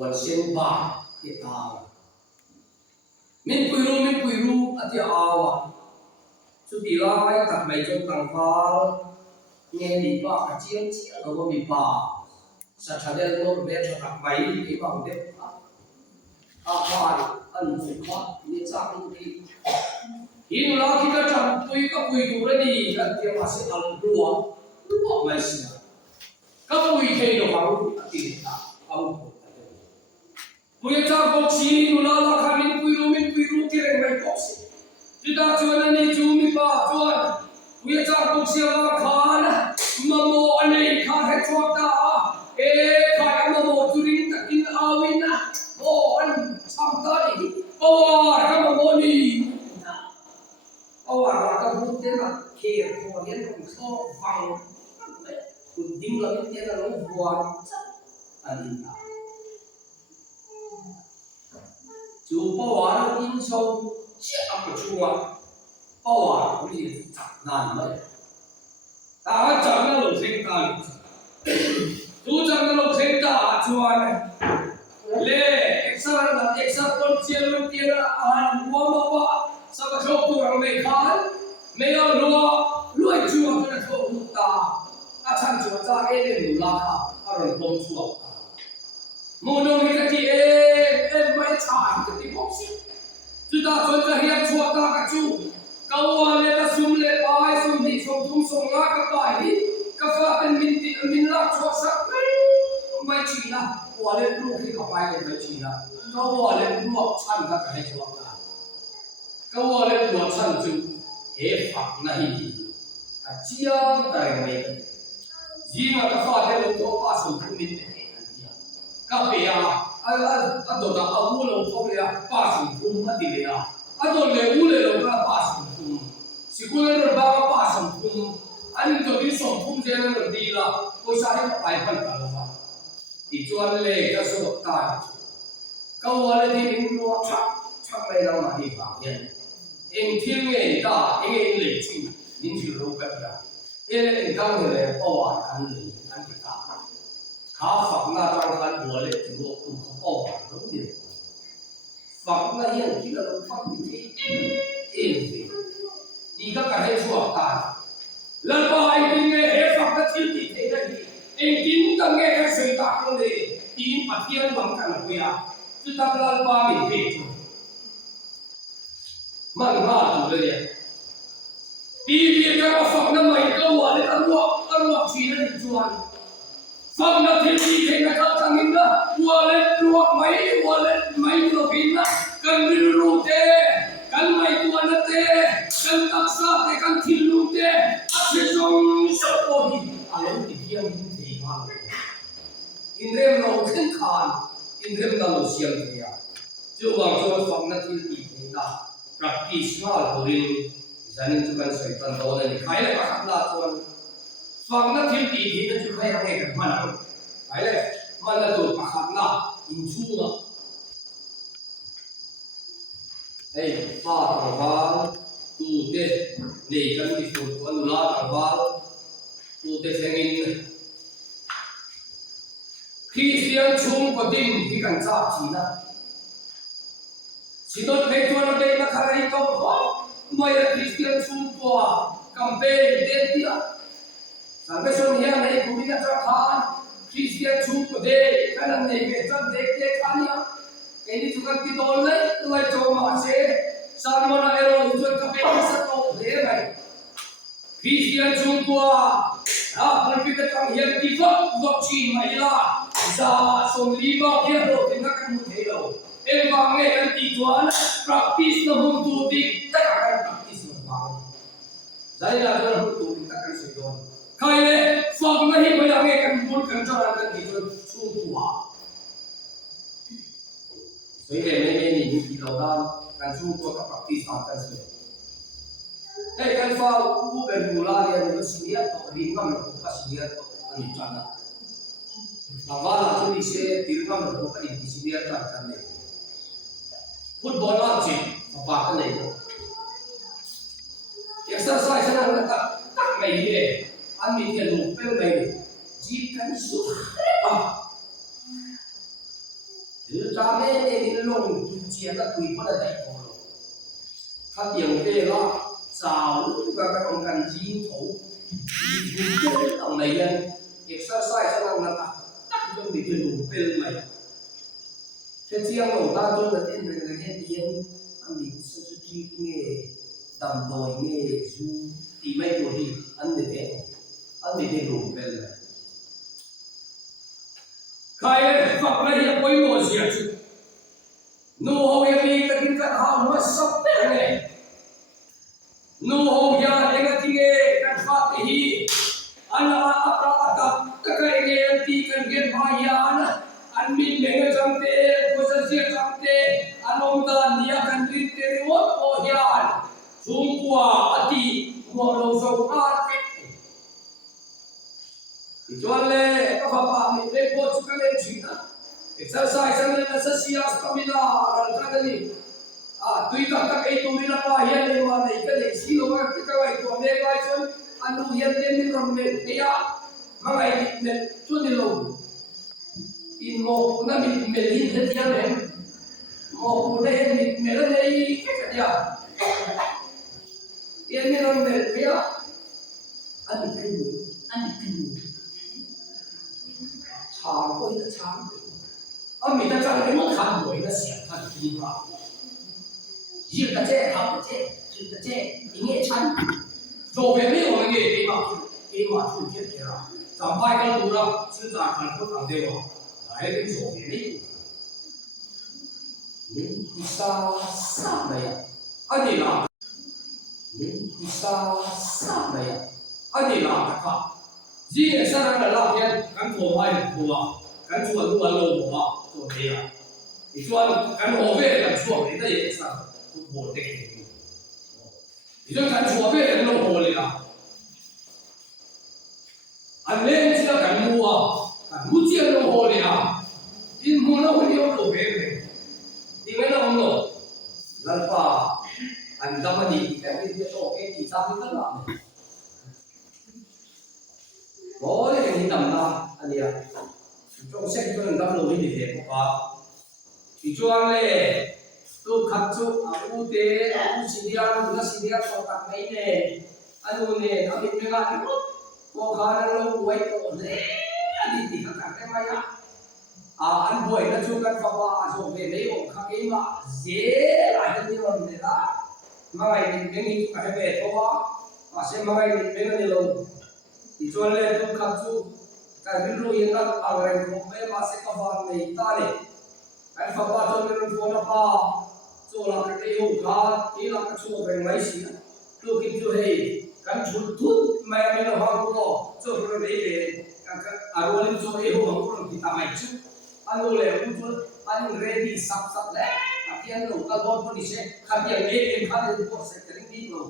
วันเส้นบ่าที่ตามินปุยรู้อธิอาวะสุดีลายตัดใบจงต่างฟ้าเงี้ยดีป่ะเจียงเราก็มีป่าสัตว์เลี้ยงลูกเลี้ยงสัตว์ใบที่บางเด็กอาหารอันสุขภาพนี่สร้างที่หินเราที่จะจำปุยก็ปุยดูเลยดีกันเกี่ยวกับสิ่งอันรัวไม่เสียก็ปุยเที่ยวฟังติดตาเอาปุยจากบ็อกซี่ดูแลราคามินปุยรู้ที่เรื่องไม่บ็อกซี่จุดที่วันนี้จูมีป่าจวนปุยจากบ็อกซี่ราคานะมาโมอันนี้ข้าให้ชอบตาข้ามาโมจุรินตะกินอาวินนะโอ้อันช่างตาดีโอ้ข้ามาโมนี่โอ้เราก็พูดได้แบบเคลียร์พอเนี้ยผมชอบฟังคุณดิ้งเราเนี่ยเราบัวอันนี้จูป้าวาเราอินโซเชื่อกับชัวป้าวาเราที่จับนานเลยแต่ว่าจับนั่นเราเซ็งตาจูจับนั่นเราเซ็งตาชัวเนี่ยเล่เอ็กซ์ต้นเชียร์มันเตี้ยอ่านวัวมาว่าสักชั่วตัวเราไม่ขาดไม่เอารัวชัวเป็นชัวหุตาอาจารย์ชัวจะเล่นหนูลาค่ะอารมณ์บงชัวมูโนมิตะที่ไม่ชาติที่บอกสิจุดที่จนจะเฮียชัวตากระจูกาวเลตสุมเลปายสุมดิสุมทุ่มส่งลากระปายดิกาฟ้าเป็นมินลักชัวสักไม่ชีนะวัวเล่นลูกที่กับไปเลยไม่ชีนะก็วัวเล่นลูกชั้นก็ให้ชัวกันก็วัวเล่นลูกชั้นจูฝักไม่ดีอาเจียงแต่ไม่กันจีน่ะก็ฟ้าเล่นลูกตัวป้าสุมทุ่มนิดเดียวก็เปียโดนเอาหูลงท้องเลยป้าสุมทุ่มมาดีเลยโดนเลยหูเลยลงก็ป้าสุมทุ่มสิคุณเล่นรถบ้าก็ป้าสุมทุ่มอันนี้ตัวที่สุมทุ่มเจริญดีละผู้ชายก็ไปพันกันแล้วที่จวนเลยก็สนุกตายก็วันที่มินรัวชักไปเรามาที่ฝั่งเนี่ยเองที่เงินตาเองเลยจริงมินชื่อรู้กันแล้วเองตั้งเลยป้าอันนี้อันที่ตาข้าฝังหน้าตั้งคันหัวเลยถึงว่าคุณเขาป้ารู้เดียวฝังหน้าอย่างที่เราฟังที่เองนี่ก็การให้ชั่วตายแล้วก็ไอ้ที่เงี้ยฝังก็ทิ้งติดเองได้เองกินตั้งเงี้ยแค่สิ่งต่างๆเลยทีมปัจจัยหวังกันเลยอ่ะจุดตั้งเราบ้าไม่เป็นมันมาดูเลยทีนี้ก็ฝังน้ำมันก็ว่าเลยอันว่าชีนั่นจวนฟังนาทีที่เห็นนะครับทางนี้นะวัวเล็ดรัวไม่รัวพินนะกันไม่รู้เตะกันไม่ตัวนั่นเตะกันตักซาเตะกันทิ้งลูกเตะอาเซซงชอบโอ้ยอะไรที่เที่ยงที่บ้านอินเดียเราขึ้นขานอินเดียเราเสียงเดียจู่ว่าจู่ฟังนาทีที่เห็นนะรักที่สมาร์ทลินจันทร์จุกันใส่ตันโตเลยใครเลยก็หักลาตัวฟังนาทีที่เห็นนะจู่ใครยังไงกันมาแล้วใครเลยมันจะตัวหักลาอินชูนะเฮ้ยฟ้าต่างฟ้าตูเตะนี่กันที่สุดวันลาต่างฟ้าตูเตะเซงินคริสเตียนชุ่มกว่าดิ้งที่กันจ้าจีน่ะสิโดนเพจวันเดย์นักข่าวที่เขาบอกไม่ได้คริสเตียนชุ่มกว่าคัมเปญเด็ดที่อ่ะสังเกตส่วนใหญ่ในกลุ่มนี้จะทานคริสเตียนชุ่มกว่าเดย์ขนาดนี้เป็นจังเด็กขันเนี่ยไอ้นี่จุกันที่โดนเลยตัวโจมาเช่สารมันอะไรเราจุกันเป็นสัตว์โตเลยไหมคริสเตียนชุ่มกว่ามันเป็นการเห็นที่วัคซีนไม่ละจะส่งรีบาวเกี่ยวกับที่นักการเมืองเราเอ็งบางเรื่องที่จวน practice นะหุ่นตัวดีแต่การ practice นะบางใจละจวนหุ่นตัวดีแต่การสุดยอดใครเลยฟังไม่เห็นไม่ได้กันบุญกันจวนกันที่จวนชุ่มตัวสวยเลยไม่มีที่เราได้การชุ่มตัวกับ practice ต่างกันสุดเอ้กันฟ้าผู้เป็นมูลาเรียนรู้สิ่งนี้ต่อดีงั้นเราก็สิ่งนี้ต่ออันนี้จังนะบางวันเราจะมีเสียตีงั้นเราก็อันนี้สิ่งนี้จังกันเลยฟุตบอลน่าจิตปากกันเลยเอ็กซ์ไซส์นั่นก็ตักไม่ได้อันนี้ที่ลูกเป็นไม่จีบกันสุดปะ หรือจามเนี่ยนี่ลงจุดเชียร์ก็คุยเพราะอะไรพอลงถ้าเตียงเตะละสาวก็กระทำการยิงถูยิงเตะอะไรยันเอ็กซ์ไซส์สร้างนักตักจนมีเพื่อนหนุ่มเป็นไหมเช่นเสียงหลงตาจนมันเอ็นเป็นอะไรเย็นอันนี้สุดที่เงี้ยดำโดยเงี้ยซูตีไม่ตัวที่อันนี้เป็นหนุ่มเป็นเลยใครฝักอะไรยังไม่หมดเสียจุดนู้นยังมีกันกันหามาสับเป็นไงนู้นยังเองที่เงี้ยกันฟ้าที่อันนั้นอัตตะกันเงี้ยที่กันเงี้ยพายานอันมีเมฆจังเตะกุศลเสียจังเตะอันองค์การเนี่ยกันริดเตะวัดโอยานจุงกัวอดีมัวลงสกัดจวนเลยก็ฟ้าป่ามีเล็กโบสุกันเลยจีน่ะเอ็กซ์ไซส์นั่นน่ะเสียสตามินาอะไรกันนี่ตุยตักไอ้ตัวนี้ละป่าเฮียเลยว่าไหนกันเลยสิโลว่าที่เขาไอ้ตัวเมฆไอ้ชนอันนู้นเฮียเต็มนี่รำเมฆเฮียมาไอ้เมฆชุดนี้ลงอินโมกุน่ะมีเมลินเฮียเมฆโมกุน่ะเห็นมีเมลินไอ้แค่เดียวเฮียนี่รำเมฆเฮียอันนี้คือช้างก็อีกช้างมีแต่ช้างเป็นมันขันหัวอีกเสียงขันดีกว่ายืดกระเจี๊ยบยืดกระเจี๊ยบอย่างเงี้ยฉันโจเบไม่ออกมาเงี้ยเอ็มถูกเทียบเทียบจำไปกันดูแล้วชื่อจากขันก็ทำได้ว่าไหนเป็นโจเบไม่นี่พิซซ่าสับเลยอันนี้ล่ะนี่พิซซ่าสับเลยอันนี้ล่ะนะครับยี่เนี่ยสร้างอะไรล่ะเนี่ยกันโผล่ไปหัวกันชวนตัวลงหัวตัวเดียวอีกชวนกันหัวเว้ยกันชวนนี่ได้ยังสั่งตัวโผล่เด็กอีกชวนกันชวนเว้ยกันลงหัวเลยล่ะอันเล่นเชื่อกันมัวกันรู้เชื่อลงหัวเลยล่ะอินมัวแล้วคนเดียวลงเว้ยเลยอีกไม่ต้องลงแล้วป่ะอันดำมันดีแต่ไม่ได้โตเอ็ดีซ้ำนี่ก็หลับโอ้ยอย่างนี้ดำตาอันนี้ช่วงเช็คช่วงดำลงไม่ดีเลยเพราะว่าที่ช่วงเลยตู้ขัดชุอาวุธสิเดียร์มุนสิเดียร์ต่อตัดไม่เนี่ยอันนู้นเนี่ยเขาเป็นเวลาที่พวกเขาเนี่ยเราไว้ตัวเลยอันนี้ที่เขาตัดได้ไหมอันบ่อยนะช่วงกันฟ้าช่วงเลี้ยวข้างเองว่าเจ๊อะไรที่เราเนี่ยละมาไงเป็นอย่างนี้ก็ให้เพราะว่าเช่นมาไงเป็นอะไรลงที่ช่วงเลยตู้ขัดชุการวิรู้ยังนั้นอะไรผมไม่มาเสกฟ้าในตาเลยไอ้ฟ้าจนเป็นคนละฟ้าโซลาร์ที่อยู่ข้างที่เราก็ช่วยเป็นไม่เสียลูกคิดดูให้กันชุดทุกไม่ไม่เราฟังก็ช่วยเป็นไม่เลยกันอารมณ์ช่วยให้หัวคนที่ทำไม่ชุดอันนู้นเลยคุณอันนี้ ready สับเลยที่อันนู้นก็บอกคนที่เช่ขับอย่างนี้เองขับอย่างนี้ก็เสร็จถึงนี่ลง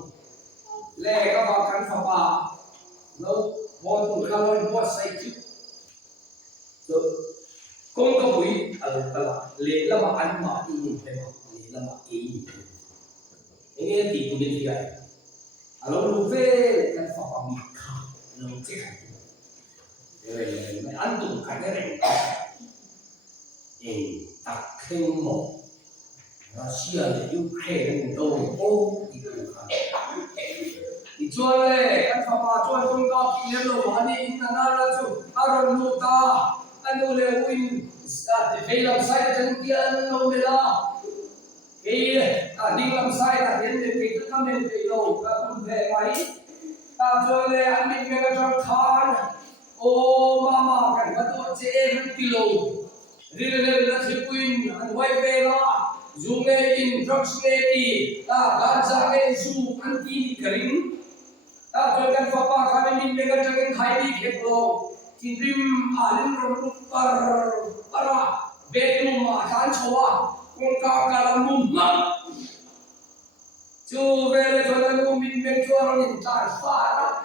แล้วก็ฟังกันฟ้าแล้วพอตุนข้าวมันพอใส่ชุดก็ก็บุยอะไรก็ละเลี้ยละมาอันมาอีนี่เป็นมาเลี้ยละมาอีนี่อย่างเงี้ยตีตัวเป็นที่ไรเราลูกเฟ่กันฟ้ามีข้าวเราเจ๊กันไม่อันตุ่มกันได้เลยตักเข้มหมดรัสเซียยูเครนโดนโอ้ที่ดูกันที่ช่วยเลยกันฟ้าช่วยคนก็กินเรื่องวันนี้นั่นน่ะละจุอารมณ์ลูกตาอันนู้นเลยวินที่ลำไส้จังเกียนลงเวลาที่ลำไส้เห็นเด็กๆก็ไม่ได้โลกก็ต้องแพ้ไว้ช่วยเลยอันนี้ไม่ก็ต้องทานโอ้มากันว่าตัวเจ๊มันกิโลเรื่องนั้นสิวินอันไว้เวลาซูเมอินดรักส์เนตีการจะเล่นซูอันที่กริ้งช่วยกันฟ้าข้าไม่มีเมกะจังไฮดีเก็บโลKirim alim rambut para betul macam cua kongkak kalam mumma cuba le jalan mumin menjual ni tarfara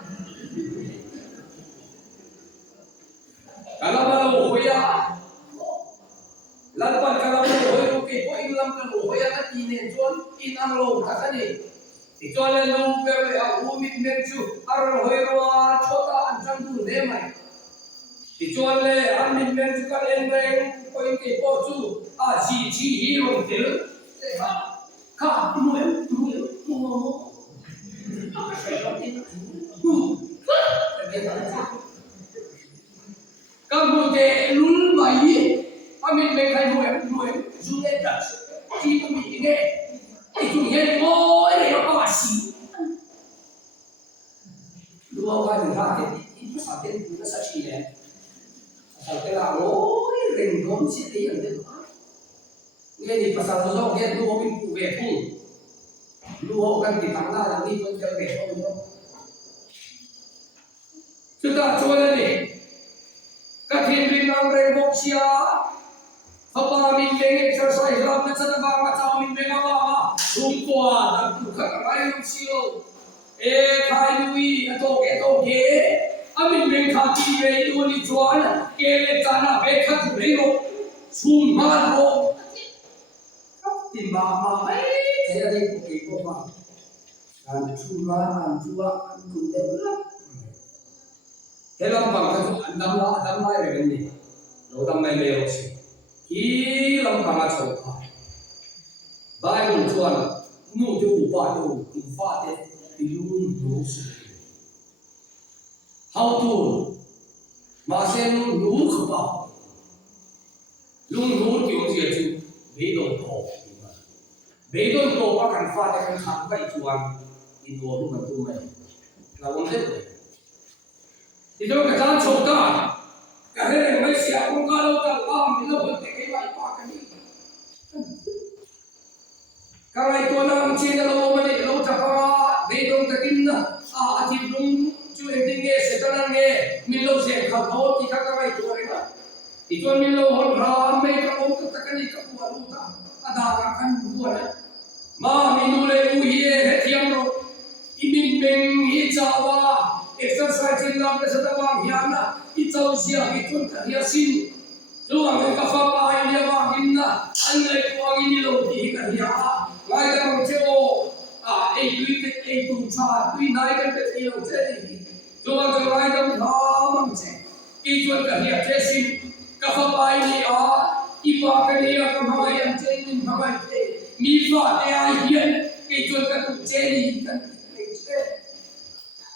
kalau malu hoya lapan kalau malu hoya oke ko ilam kalau hoya kan ini jual inang lo tak ni jual le numper le mumin menju arul hoya chota anjang tu demai thì cho lên ăn mình men chúng ta lên đây có những cái bộ chú chỉ hiểu tiếng để khá mũi các mũi cái lún bảy ăn mình men khai mũi chú lên đặt chỉ có mình nghe thì chú nghe mỗi này nó có gì đúng không ai thì ra cái ít phát triển nó sẽ chỉ này cái là ôi rình gom sẽ đi ở đây nghe thì pasal nó nghe lu mình phụ về phụ lu họ cần thì tăng ra là đi vẫn chơi về thôi không chúng ta cho lên đi các thiên linh năng rèn bốc xia apa mình lên exercise làm cái chân vàng mà sao mình lên mà đúng qua đặt tụ các cái lúc siêu khai lui cái mình lên khát đi về luôn đi chuan cái lên chana về khát về rồi sum mà rồi tìm mà mấy thế là đây của cái cô mà ăn chua ăn cũng đẹp lắm thế làm bằng cái chỗ ăn đâm lại về cái gì rồi đâm lại về rồi khi làm bằng cái chỗ Bible chuan nu tu pa tu fa te ti lun nu su how to ma se nu khu ba lun nu ti o sia chu be don to pa kan fa te kan khan bai chuan ti no lu man tu mai la won le ti do ka chan chok ta ka he mai sia ko ka lo ta pa mi lo te ke bai pa ka ni Kalau itu orang Cina lo mana lo cakap, bedong takin na, ati belum cuci tinggi sekarang ni, milo se kalau tiga kali itu orang, itu milo orang ramai kalau katakan ikat buat luta, ada akan buat, ma milo le uye hetiam lo, imin beng hijawa, exercise dalam kesedaran hiana, hijau siap itu terhiasin, luang kafa pa ini wangin na, anda itu wangin lo diikat hiana. Ngay cả một chiếc ô ấy tu cha tuy nói cái việc yêu thế thì cho anh cái cái đó mà sẽ khi chuẩn cả hiệp thế xin các pháp bài này ít qua cái này các pháp bài em chơi nhưng pháp bài thế mi pháp thế ai hiện khi chuẩn cả tu chơi thì cần chơi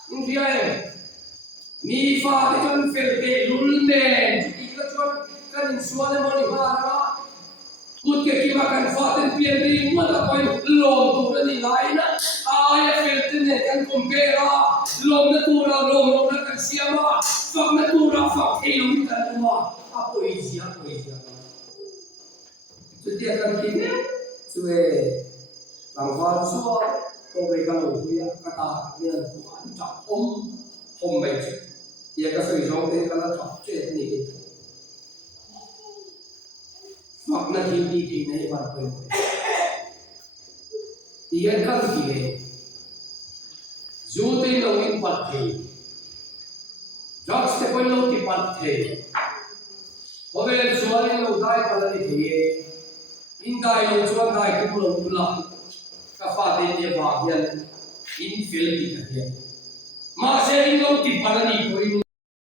nhưng gì ấy mi pháp thế chuẩn phải để luôn đèn chỉ là chuẩn cần xóa lên mọi hoa đó Cút cái kia mà cần phát triển tiền đi mua được coi lồng tụ nó đi lại đó ai phát triển này cần cùng kê ra lồng nó tụ ra lồng nó cần xia mà phật nó tụ ra phật thì nó cần mà bồi gì chứ tiền cần tiền nhé chứ về làm hoa xua tôi về cái lồng kia cái ta nên ăn chọc ôm mày chứ giờ cái sự sống thế cái nó chọc chuyện này hoặc là thì này bạn quên thì anh không thì này dù tên lâu in bát thì George sẽ quên lâu thì bát thì hôm nay xuân in lâu đại bát thì in đại lâu xuân đại cũng lâu lắm các pha tên địa vàng hiện in phiền thì hiện mà sẽ in lâu thì bát thì